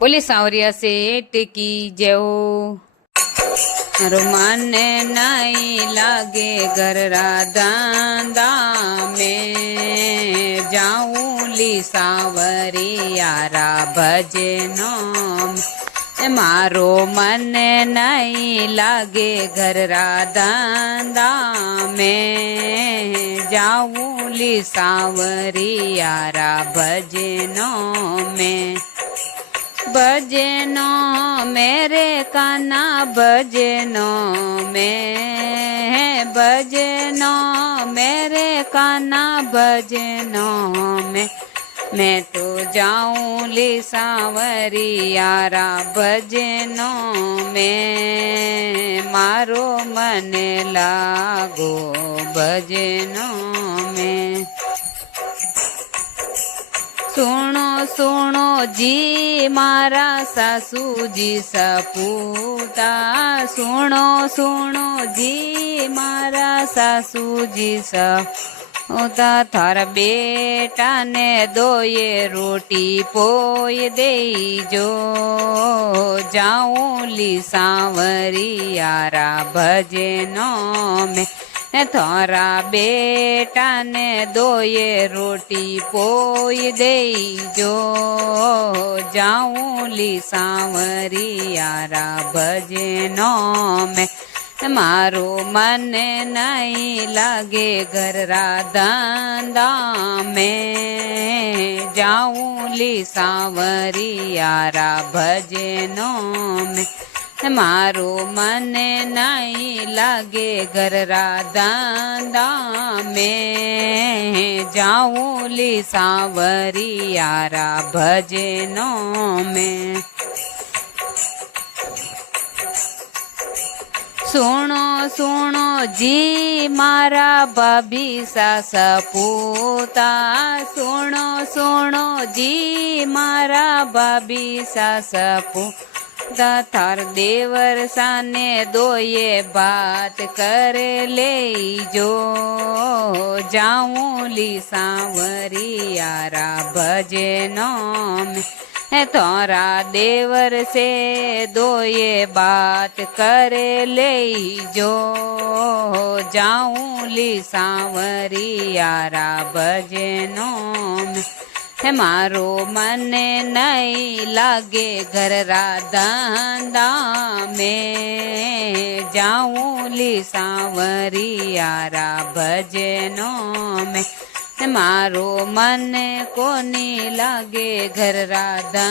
बोले सांवरिया सेठ की जय हो। मारो मन नहीं लागे घर राधा में जाऊं ली सांवरिया रा भजनो मारो मन नहीं लागे घर राधा में जाऊं ली सांवरिया रा भजनों में भजनो मेरे काना भजनो में भजनो मेरे काना भजनो में मैं तो जाऊं ली सांवरिया रा भजनों में मारो मन लागो भजनों में। सुनो सुनो जी मारा सासू जी सपूता सुनो सुनो जी मारा सासू जी सपूता थारा बेटा ने दो ये रोटी पोय दे जो जाऊं ली सांवरिया रा भजनों में थारा बेटा ने दो ये रोटी पोय दे जो जाऊं ली सांवरिया रा भजनों में मारो मन नहीं लागे घर राधा में जाऊं ली सांवरिया रा भजनों में मारो मन नहीं लागे घर राधा में जाऊं ली सांवरिया रा भजनों में। सुनो सुनो जी मारा भाभी सास पूता सुनो सुनो जी मारा भाभी सास पूता थार देवर साने दो ये बात कर ले जो जाऊं ली सांवरिया रा भजनों में तोरा देवर से दो ये बात कर ले जो जाऊं ली सांवरिया रा भजनों में मारो मन नहीं लागे घर राधा में जाऊं ली सांवरिया रा भजनों में मारो मन को नी लागे घर राधा।